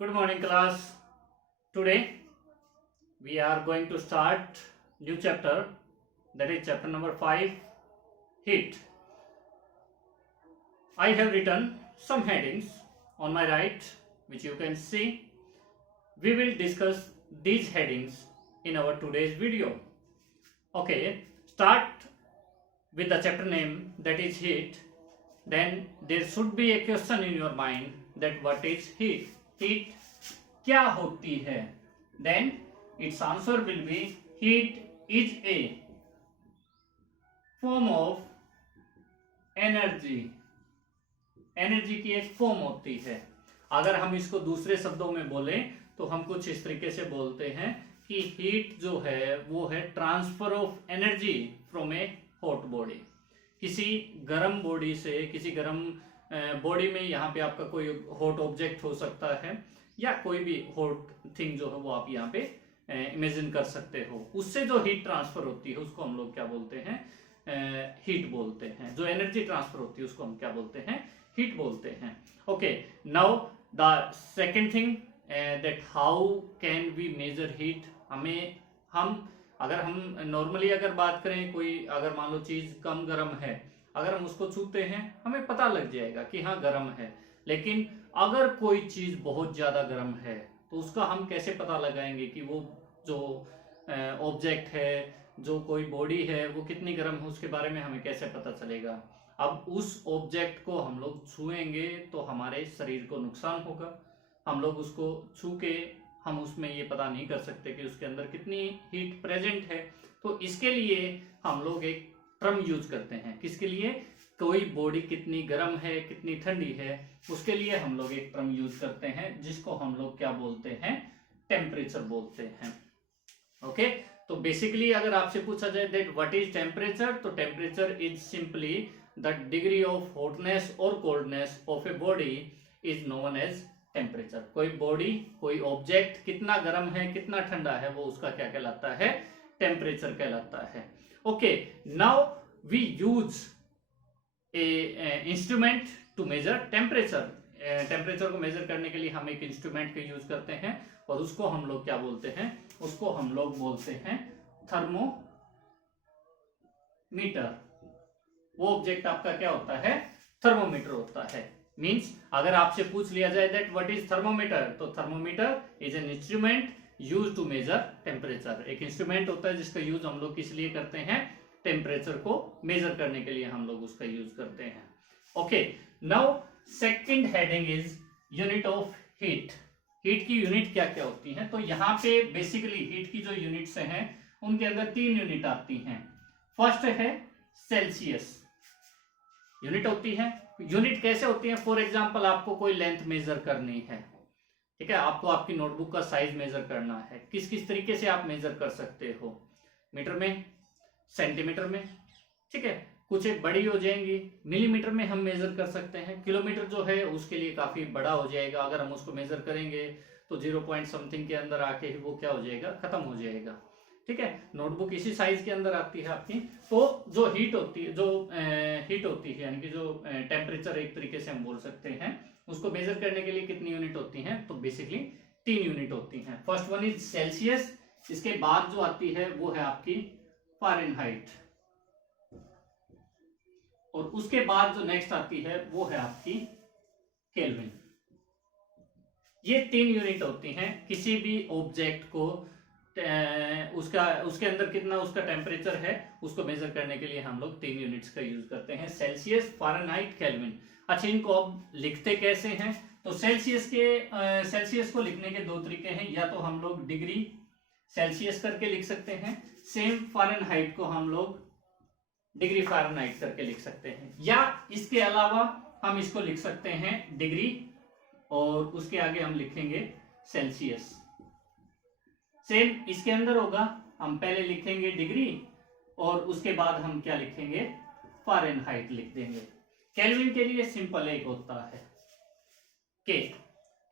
Good morning, class. Today we are going to start new chapter, that is chapter number 5, heat. I have written some headings on my right, which you can see. We will discuss these headings in our today's video. Okay, start with the chapter name, that is heat. Then there should be a question in your mind that what is heat? Heat क्या होती है? Then its answer will be heat is a form of energy. Energy की एक form होती है. अगर हम इसको दूसरे शब्दों में बोलें तो हम कुछ इस तरीके से बोलते हैं कि हीट जो है वो है transfer of energy from A hot body. किसी गर्म बॉडी से किसी गर्म बॉडी में, यहाँ पे आपका कोई हॉट ऑब्जेक्ट हो सकता है या कोई भी हॉट थिंग जो है वो आप यहाँ पे इमेजिन कर सकते हो, उससे जो हीट ट्रांसफर होती है उसको हम लोग क्या बोलते हैं? हीट बोलते हैं. जो एनर्जी ट्रांसफर होती है उसको हम क्या बोलते हैं? हीट बोलते हैं. Okay, now the second thing that how can we measure heat. हम अगर हम नॉर्मली अगर बात करें, कोई अगर मान लो चीज कम गर्म है, अगर हम उसको छूते हैं हमें पता लग जाएगा कि हाँ गर्म है. लेकिन अगर कोई चीज बहुत ज्यादा गर्म है तो उसका हम कैसे पता लगाएंगे कि वो जो ऑब्जेक्ट है, जो कोई बॉडी है, वो कितनी गर्म है, उसके बारे में हमें कैसे पता चलेगा? अब उस ऑब्जेक्ट को हम लोग छुएंगे तो हमारे शरीर को नुकसान होगा. हम लोग उसको छू के हम उसमें ये पता नहीं कर सकते कि उसके अंदर कितनी हीट प्रेजेंट है. तो इसके लिए हम लोग एक टर्म यूज करते हैं. किसके लिए? कोई बॉडी कितनी गर्म है, कितनी ठंडी है, उसके लिए हम लोग एक टर्म यूज करते हैं जिसको हम लोग क्या बोलते हैं? टेम्परेचर बोलते हैं. ओके, तो बेसिकली अगर आपसे पूछा जाए दैट व्हाट इज टेम्परेचर, तो temperature is simply the degree of hotness और coldness of a body is known as temperature. कोई बॉडी, कोई ऑब्जेक्ट कितना गर्म है, कितना ठंडा है, वो उसका क्या कहलाता है? टेम्परेचर कहलाता है. Okay, now we use a instrument to measure temperature. Temperature को मेजर करने के लिए हम एक इंस्ट्रूमेंट का यूज करते हैं और उसको हम लोग क्या बोलते हैं? उसको हम लोग बोलते हैं थर्मोमीटर. वो ऑब्जेक्ट आपका क्या होता है? थर्मोमीटर होता है. मींस अगर आपसे पूछ लिया जाए दैट व्हाट इज थर्मोमीटर, तो thermometer is an instrument use to measure temperature. एक इंस्ट्रूमेंट होता है जिसका यूज हम लोग किस लिए करते हैं? टेम्परेचर को मेजर करने के लिए हम लोग उसका यूज करते हैं. Okay, now second heading is unit of heat. Heat की यूनिट क्या क्या होती हैं? तो यहाँ पे बेसिकली हीट की जो यूनिट्स हैं उनके अंदर 3 यूनिट आती हैं. फर्स्ट है सेल्सियस यूनिट होती है. यूनिट कैसे होती है? फॉर एग्जांपल आपको कोई लेंथ मेजर करनी है, ठीक है, आपको आपकी नोटबुक का साइज मेजर करना है. किस किस तरीके से आप मेजर कर सकते हो? मीटर में, सेंटीमीटर में, ठीक है, कुछ एक बड़ी हो जाएंगी, मिलीमीटर में हम मेजर कर सकते हैं. किलोमीटर जो है उसके लिए काफी बड़ा हो जाएगा. अगर हम उसको मेजर करेंगे तो 0 पॉइंट समथिंग के अंदर आके ही वो क्या हो जाएगा? खत्म हो जाएगा. ठीक है, नोटबुक इसी साइज के अंदर आती है आपकी. तो जो हीट होती है, जो हीट होती है, यानी कि जो टेम्परेचर एक तरीके से हम बोल सकते हैं, उसको मेजर करने के लिए कितनी यूनिट होती हैं? तो बेसिकली 3 यूनिट होती हैं. फर्स्ट वन इज सेल्सियस, इसके बाद जो आती है वो है आपकी फ़ारेनहाइट, और उसके बाद जो नेक्स्ट आती है वो है आपकी केल्विन. ये 3 यूनिट होती हैं. किसी भी ऑब्जेक्ट को उसके अंदर कितना उसका टेम्परेचर है उसको मेजर करने के लिए हम लोग 3 यूनिट्स का यूज करते हैं: सेल्सियस, फ़ारेनहाइट, केल्विन. अच्छा, इनको अब लिखते कैसे हैं? तो सेल्सियस को लिखने के 2 तरीके हैं. या तो हम लोग डिग्री सेल्सियस करके लिख सकते हैं, सेम फ़ारेनहाइट को हम लोग डिग्री फ़ारेनहाइट करके लिख सकते हैं, या इसके अलावा हम इसको लिख सकते हैं डिग्री और उसके आगे हम लिखेंगे सेल्सियस. सेम इसके अंदर होगा, हम पहले लिखेंगे डिग्री और उसके बाद हम क्या लिखेंगे? फ़ारेनहाइट लिख देंगे. केल्विन के लिए सिंपल एक होता है के,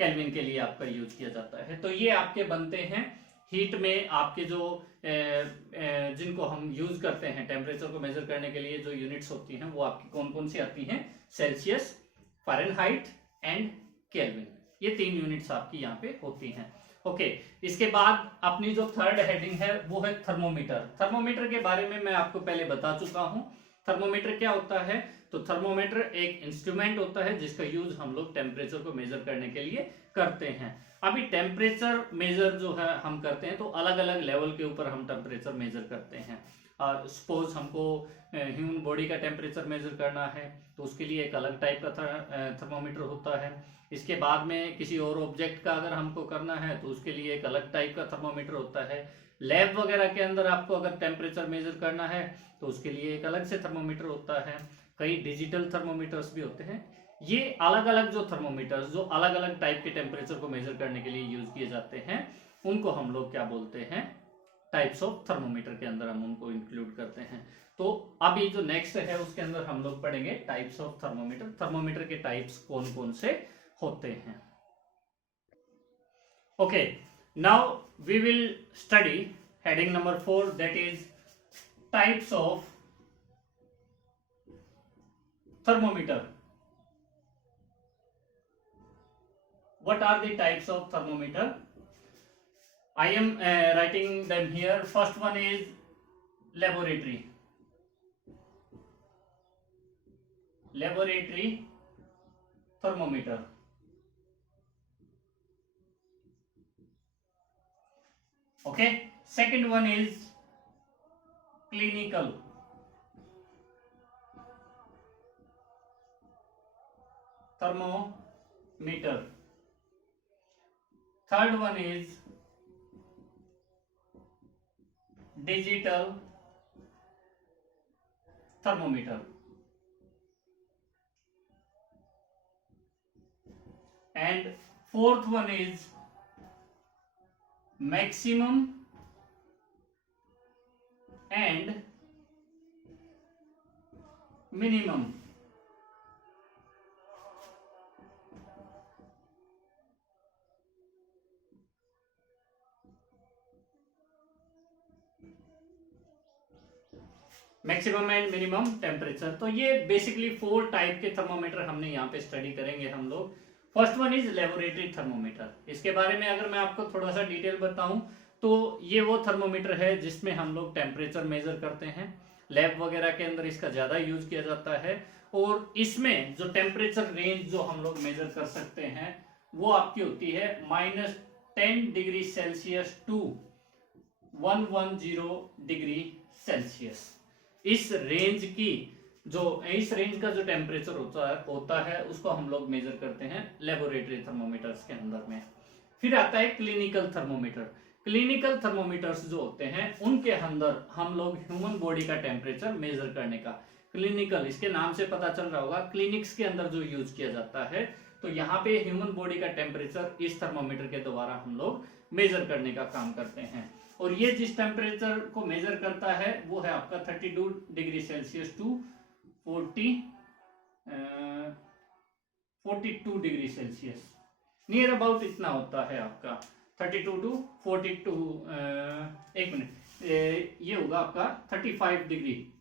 केल्विन के लिए आपका यूज किया जाता है. तो ये आपके बनते हैं हीट में. आपके जो जिनको हम यूज करते हैं टेम्परेचर को मेजर करने के लिए, जो यूनिट्स होती हैं वो आपकी कौन कौन सी आती हैं? Celsius, Fahrenheit and kelvin. ये 3 यूनिट्स आपकी यहाँ पे होती हैं। ओके, इसके बाद अपनी जो थर्ड हेडिंग है वो है थर्मोमीटर। थर्मोमीटर के बारे में मैं आपको पहले बता चुका हूं। थर्मोमीटर क्या होता है? तो थर्मोमीटर एक इंस्ट्रूमेंट होता है जिसका यूज हम लोग टेम्परेचर को मेजर करने के लिए करते हैं। अभी टेम्परेचर मेजर जो है हम करते हैं तो अलग अलग लेवल के ऊपर हम टेम्परेचर मेजर करते हैं। सपोज हमको ह्यूमन बॉडी का टेम्परेचर मेजर करना है तो उसके लिए एक अलग टाइप का थर्मोमीटर होता है। इसके बाद में किसी और ऑब्जेक्ट का अगर हमको करना है तो उसके लिए एक अलग टाइप का थर्मोमीटर होता है। लैब वगैरह के अंदर आपको अगर टेम्परेचर मेजर करना है तो उसके लिए एक अलग से थर्मोमीटर होता है। कई डिजिटल थर्मोमीटर्स भी होते हैं। ये अलग अलग जो थर्मोमीटर्स जो अलग अलग टाइप के टेम्परेचर को मेजर करने के लिए यूज किए जाते हैं उनको हम लोग क्या बोलते हैं? टाइप्स ऑफ थर्मोमीटर के अंदर हम उनको इंक्लूड करते हैं। तो अभी जो नेक्स्ट है उसके अंदर हम लोग पढ़ेंगे टाइप्स ऑफ थर्मोमीटर। थर्मोमीटर के टाइप्स कौन कौन से होते हैं। Okay, now we will study heading number 4, that is types of thermometer. What are the types of thermometer? I am writing them here. First one is laboratory. Laboratory thermometer. Okay. Second one is clinical. Thermometer. Third one is digital thermometer. And fourth one is maximum and minimum. Maximum and minimum temperature. तो ये basically 4 type के thermometer हमने यहाँ पे study करेंगे हम लोग। First one is laboratory thermometer. इसके बारे में अगर मैं आपको थोड़ा सा डिटेल बताऊं तो ये वो थर्मोमीटर है जिसमें हम लोग टेम्परेचर मेजर करते हैं। लैब वगैरह के अंदर इसका ज्यादा यूज किया जाता है और इसमें जो टेम्परेचर रेंज जो हम लोग मेजर कर सकते हैं वो आपकी होती है -10 degree Celsius to 110 degree Celsius. इस रेंज का जो टेम्परेचर होता है उसको हम लोग मेजर करते हैं लेबोरेटरी थर्मोमीटर्स के अंदर में। फिर आता है क्लिनिकल थर्मोमीटर। क्लिनिकल थर्मोमीटर्स जो होते हैं उनके अंदर हम लोग ह्यूमन बॉडी का टेम्परेचर मेजर करने का, क्लिनिकल इसके नाम से पता चल रहा होगा, क्लिनिक्स के अंदर जो यूज किया जाता है तो यहाँ पे ह्यूमन बॉडी का टेम्परेचर इस थर्मोमीटर के द्वारा हम लोग मेजर करने का काम करते हैं। और ये जिस टेम्परेचर को मेजर करता है वो है आपका 32 degree Celsius to 42 degree Celsius, near about इतना होता है आपका 32 टू 42। एक मिनट, ये होगा आपका 35 degree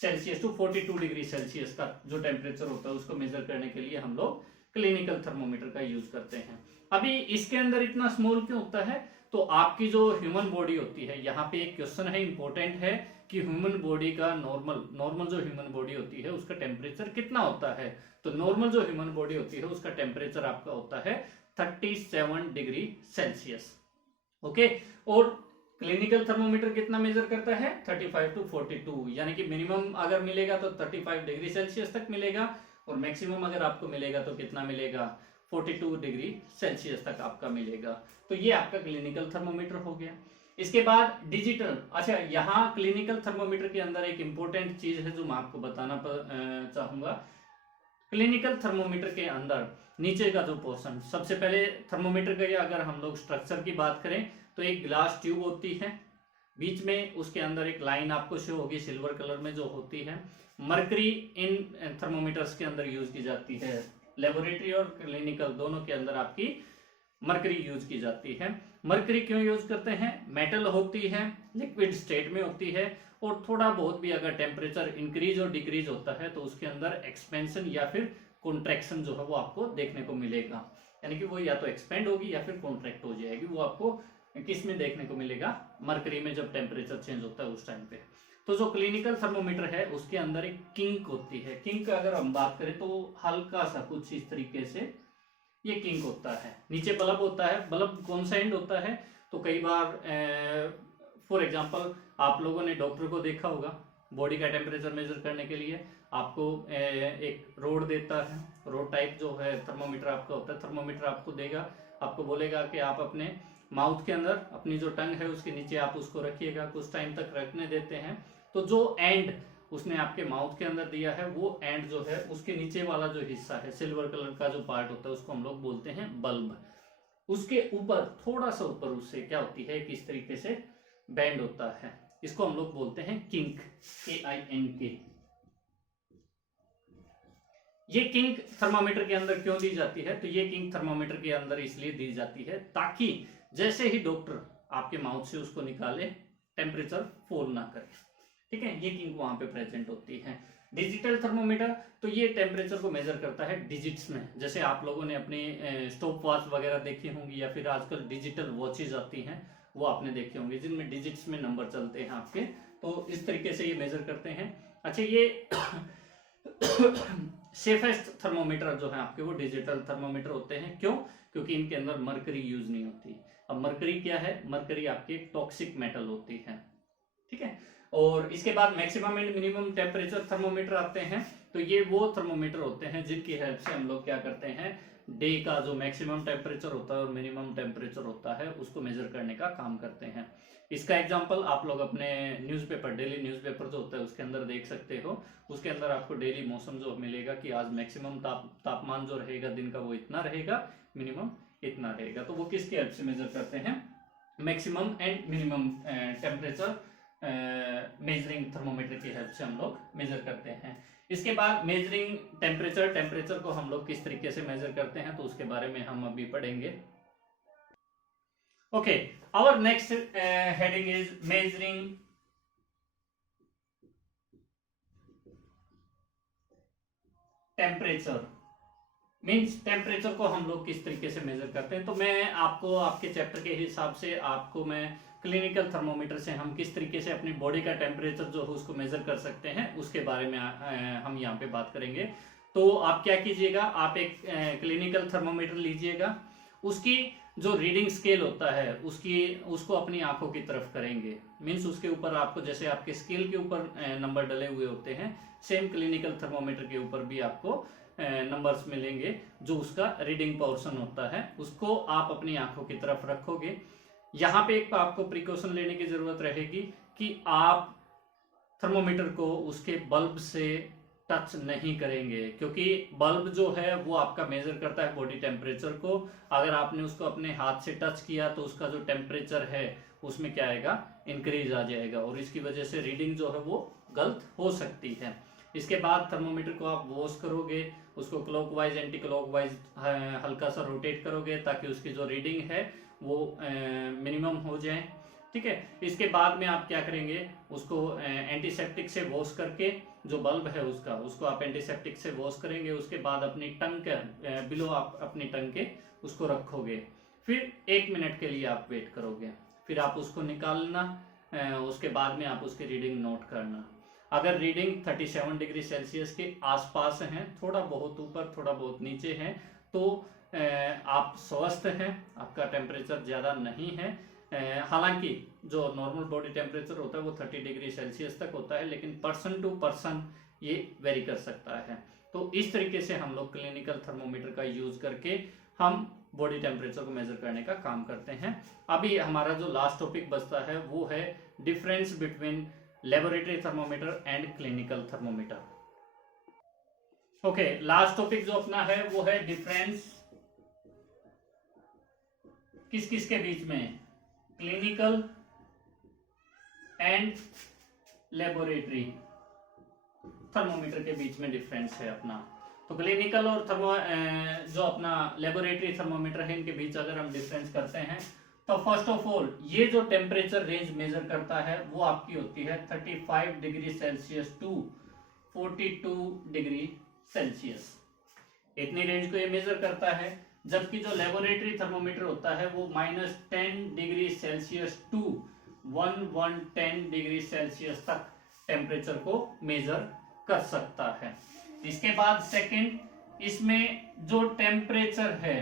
Celsius to 42 degree Celsius का जो टेम्परेचर होता है उसको मेजर करने के लिए हम लोग क्लिनिकल थर्मोमीटर का यूज करते हैं। अभी इसके अंदर इतना स्मॉल क्यों होता है? तो आपकी जो ह्यूमन बॉडी होती है, यहाँ पे एक क्वेश्चन है इंपॉर्टेंट है कि ह्यूमन बॉडी का नॉर्मल जो ह्यूमन बॉडी होती है उसका टेम्परेचर कितना होता है? तो नॉर्मल जो ह्यूमन बॉडी होती है उसका टेम्परेचर आपका होता है 37 डिग्री सेल्सियस। ओके, और क्लिनिकल थर्मोमीटर कितना मेजर करता है? 35 टू 42, यानी कि मिनिमम अगर मिलेगा तो 35 डिग्री सेल्सियस तक मिलेगा और मैक्सिमम अगर आपको मिलेगा तो कितना मिलेगा? 42 डिग्री सेल्सियस तक आपका मिलेगा। तो ये आपका क्लिनिकल थर्मोमीटर हो गया। इसके बाद डिजिटल। अच्छा, यहाँ क्लिनिकल थर्मोमीटर के अंदर एक इंपॉर्टेंट चीज है जो मैं आपको बताना चाहूंगा। क्लिनिकल थर्मोमीटर के अंदर नीचे का जो पोर्शन, सबसे पहले थर्मोमीटर का अगर हम लोग स्ट्रक्चर की बात करें तो एक ग्लास ट्यूब होती है, बीच में उसके अंदर एक लाइन आपको शो होगी सिल्वर कलर में जो होती है। मरकरी इन थर्मोमीटर्स के अंदर यूज की जाती है। लेबोरेटरी और क्लिनिकल दोनों के अंदर आपकी मरकरी यूज की जाती है। मरकरी क्यों यूज करते हैं? मेटल होती है, लिक्विड स्टेट में होती है और थोड़ा बहुत भी अगर टेम्परेचर इंक्रीज और डिक्रीज होता है तो उसके अंदर एक्सपेंशन या फिर कॉन्ट्रैक्शन जो है वो आपको देखने को मिलेगा। यानी कि वो या तो एक्सपेंड होगी या फिर कॉन्ट्रैक्ट हो जाएगी। वो आपको किस में देखने को मिलेगा, मरकरी में जब टेम्परेचर चेंज होता है उस टाइम पे। तो जो क्लिनिकल थर्मोमीटर है उसके अंदर एक किंक होती है। किंक अगर हम बात करें तो हल्का सा कुछ इस तरीके से ये किंक होता है। नीचे बल्ब होता है, बल्ब कौन सा एंड होता है, तो कई बार फॉर एग्जांपल आप लोगों ने डॉक्टर को देखा होगा, बॉडी का टेम्परेचर मेजर करने के लिए आपको एक रोड देता है, रोड टाइप जो है थर्मोमीटर आपका होता है। थर्मोमीटर आपको देगा, आपको बोलेगा कि आप अपने माउथ के अंदर अपनी जो टंग है उसके नीचे आप उसको रखिएगा, कुछ टाइम तक रखने देते हैं। तो जो एंड उसने आपके माउथ के अंदर दिया है वो एंड जो है उसके नीचे वाला जो हिस्सा है सिल्वर कलर का जो पार्ट होता है उसको हम लोग बोलते हैं बल्ब। उसके ऊपर थोड़ा सा ऊपर उससे क्या होती है, किस तरीके से बैंड होता है, इसको हम लोग बोलते हैं किंक, KINK। ये किंक थर्मामीटर के अंदर क्यों दी जाती है, तो ये किंक थर्मामीटर के अंदर इसलिए दी जाती है ताकि जैसे ही डॉक्टर आपके माउथ से उसको निकाले टेम्परेचर फॉल ना करे, ठीक है। ये किंक वहां पे प्रेजेंट होती है। डिजिटल थर्मोमीटर तो ये टेम्परेचर को मेजर करता है डिजिट्स में। जैसे आप लोगों ने अपनी स्टॉप वॉच वगैरह देखी होंगी या फिर आजकल डिजिटल वॉचेज आती हैं वो आपने देखे होंगे जिनमें डिजिट्स में नंबर चलते हैं आपके, तो इस तरीके से ये मेजर करते हैं। अच्छा, ये सेफेस्ट थर्मोमीटर जो है आपके वो डिजिटल थर्मोमीटर होते हैं। क्यों? क्योंकि इनके अंदर मरकरी यूज नहीं होती। अब मरकरी क्या है, मरकरी आपकी टॉक्सिक मेटल होती है, ठीक है। और इसके बाद maximum and minimum temperature thermometer आते हैं। तो ये वो थर्मोमीटर होते हैं जिनकी हेल्प से हम लोग क्या करते हैं, डे का जो मैक्सिमम टेम्परेचर होता है और मिनिमम टेम्परेचर होता है उसको मेजर करने का काम करते हैं। इसका एग्जांपल आप लोग अपने न्यूज़पेपर, डेली न्यूज़पेपर जो होता है उसके अंदर देख सकते हो। उसके अंदर आपको डेली मौसम जो मिलेगा कि आज मैक्सिमम तापमान जो रहेगा दिन का वो इतना रहेगा, मिनिमम इतना रहेगा। तो वो किसकी हेल्प से मेजर करते हैं, maximum and minimum temperature measuring thermometer की हेल्प से हम लोग मेजर करते हैं। इसके बाद मेजरिंग टेम्परेचर को हम लोग किस तरीके से मेजर करते हैं तो उसके बारे में हम अभी पढ़ेंगे। Okay, our next heading is measuring temperature. Means temperature को हम लोग किस तरीके से मेजर करते हैं। तो मैं आपको आपके चैप्टर के हिसाब से आपको मैं क्लिनिकल थर्मोमीटर से हम किस तरीके से अपनी बॉडी का टेम्परेचर जो है उसको मेजर कर सकते हैं उसके बारे में हम यहाँ पे बात करेंगे। तो आप क्या कीजिएगा, आप एक क्लिनिकल थर्मोमीटर लीजिएगा, उसकी जो रीडिंग स्केल होता है उसको अपनी आंखों की तरफ करेंगे। मीन्स उसके ऊपर आपको जैसे आपके स्केल के ऊपर नंबर डले हुए होते हैं, सेम क्लिनिकल थर्मोमीटर के ऊपर भी आपको नंबर्स मिलेंगे। जो उसका रीडिंग पोर्शन होता है उसको आप अपनी आंखों की तरफ रखोगे। यहाँ पे एक आपको प्रिकॉशन लेने की जरूरत रहेगी कि आप थर्मोमीटर को उसके बल्ब से टच नहीं करेंगे, क्योंकि बल्ब जो है वो आपका मेजर करता है बॉडी टेम्परेचर को। अगर आपने उसको अपने हाथ से टच किया तो उसका जो टेम्परेचर है उसमें क्या आएगा, इंक्रीज आ जाएगा और इसकी वजह से रीडिंग जो है वो गलत हो सकती है। इसके बाद थर्मोमीटर को आप वॉश करोगे, उसको क्लॉकवाइज एंटी क्लॉकवाइज हल्का सा रोटेट करोगे ताकि उसकी जो रीडिंग है वो मिनिमम हो जाए, ठीक है। इसके बाद में आप क्या करेंगे, उसको एंटीसेप्टिक से वॉश करके जो बल्ब है उसको आप एंटीसेप्टिक से वॉश करेंगे। उसके बाद अपनी टंग के बिलो आप अपनी टंग के उसको रखोगे, फिर 1 मिनट के लिए आप वेट करोगे, फिर आप उसको निकालना। उसके बाद में आप उसकी रीडिंग नोट करना। अगर रीडिंग 37 डिग्री सेल्सियस के आसपास है, थोड़ा बहुत ऊपर थोड़ा बहुत नीचे है, तो आप स्वस्थ हैं, आपका टेम्परेचर ज़्यादा नहीं है। हालांकि जो नॉर्मल बॉडी टेम्परेचर होता है वो 30 डिग्री सेल्सियस तक होता है, लेकिन पर्सन टू पर्सन ये वेरी कर सकता है। तो इस तरीके से हम लोग क्लिनिकल थर्मोमीटर का यूज करके हम बॉडी टेम्परेचर को मेजर करने का काम करते हैं। अभी हमारा जो लास्ट टॉपिक बचता है वो है difference between laboratory thermometer and clinical thermometer. Okay, last topic जो अपना है वो है डिफरेंस किस किस के बीच में, क्लिनिकल एंड लेबोरेटरी थर्मोमीटर के बीच में डिफरेंस है अपना। तो क्लिनिकल और जो अपना लेबोरेटरी थर्मोमीटर है इनके बीच अगर हम डिफरेंस करते हैं तो फर्स्ट ऑफ ऑल ये जो टेम्परेचर रेंज मेजर करता है वो आपकी होती है 35 degree Celsius to 42 degree Celsius. इतनी रेंज को ये मेजर करता है। जबकि जो लेबोरेटरी थर्मोमीटर होता है वो -10 degree Celsius to 110 degree Celsius तक टेम्परेचर को मेजर कर सकता है। इसके बाद सेकंड, इसमें जो टेम्परेचर है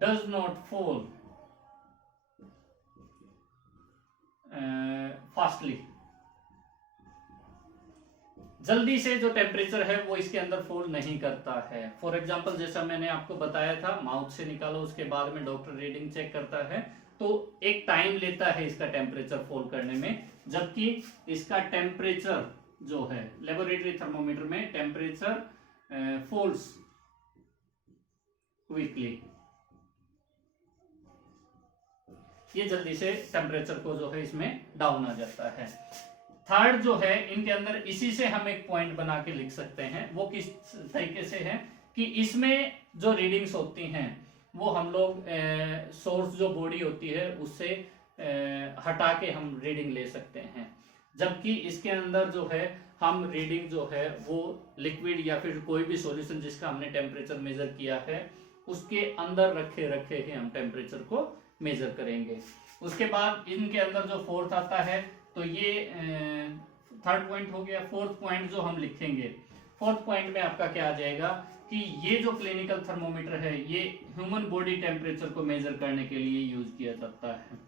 डज नॉट फॉल फास्टली, जल्दी से जो टेम्परेचर है वो इसके अंदर फॉल नहीं करता है। फॉर एग्जांपल जैसा मैंने आपको बताया था, माउथ से निकालो उसके बाद में डॉक्टर रीडिंग चेक करता है, तो एक टाइम लेता है इसका टेम्परेचर फॉल करने में, जबकि इसका टेम्परेचर जो है लेबोरेटरी थर्मोमीटर में टेम्परेचर फॉल्स क्विकली, ये जल्दी से टेम्परेचर को जो है इसमें डाउन आ जाता है। थर्ड जो है इनके अंदर, इसी से हम एक पॉइंट बना के लिख सकते हैं, वो किस तरीके से है कि इसमें जो रीडिंग्स होती हैं वो हम लोग सोर्स जो बॉडी होती है उससे हटा के हम रीडिंग ले सकते हैं, जबकि इसके अंदर जो है हम रीडिंग जो है वो लिक्विड या फिर कोई भी सॉल्यूशन जिसका हमने टेम्परेचर मेजर किया है उसके अंदर रखे रखे ही हम टेम्परेचर को मेजर करेंगे। उसके बाद इनके अंदर जो फोर्थ आता है, तो ये थर्ड पॉइंट हो गया। फोर्थ पॉइंट जो हम लिखेंगे, फोर्थ पॉइंट में आपका क्या आ जाएगा कि ये जो क्लिनिकल थर्मोमीटर है ये ह्यूमन बॉडी टेम्परेचर को मेजर करने के लिए यूज किया जाता है।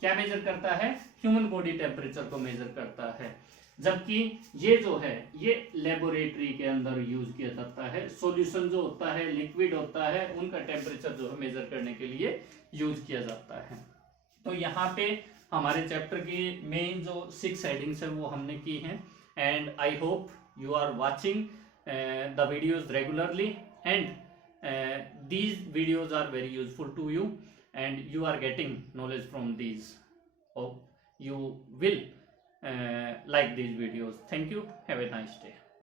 क्या मेजर करता है? ह्यूमन बॉडी टेम्परेचर को मेजर करता है, जबकि ये जो है ये लेबोरेटरी के अंदर यूज किया जाता है। सॉल्यूशन जो होता है, लिक्विड होता है, उनका टेम्परेचर जो है मेजर करने के लिए यूज किया जाता है। तो यहाँ पे हमारे चैप्टर की मेन जो 6 हेडिंग्स है वो हमने की हैं, and I hope you are watching the videos regularly, and these videos are very useful to you and you are getting knowledge from these. Hope you will like these videos. Thank you. Have a nice day.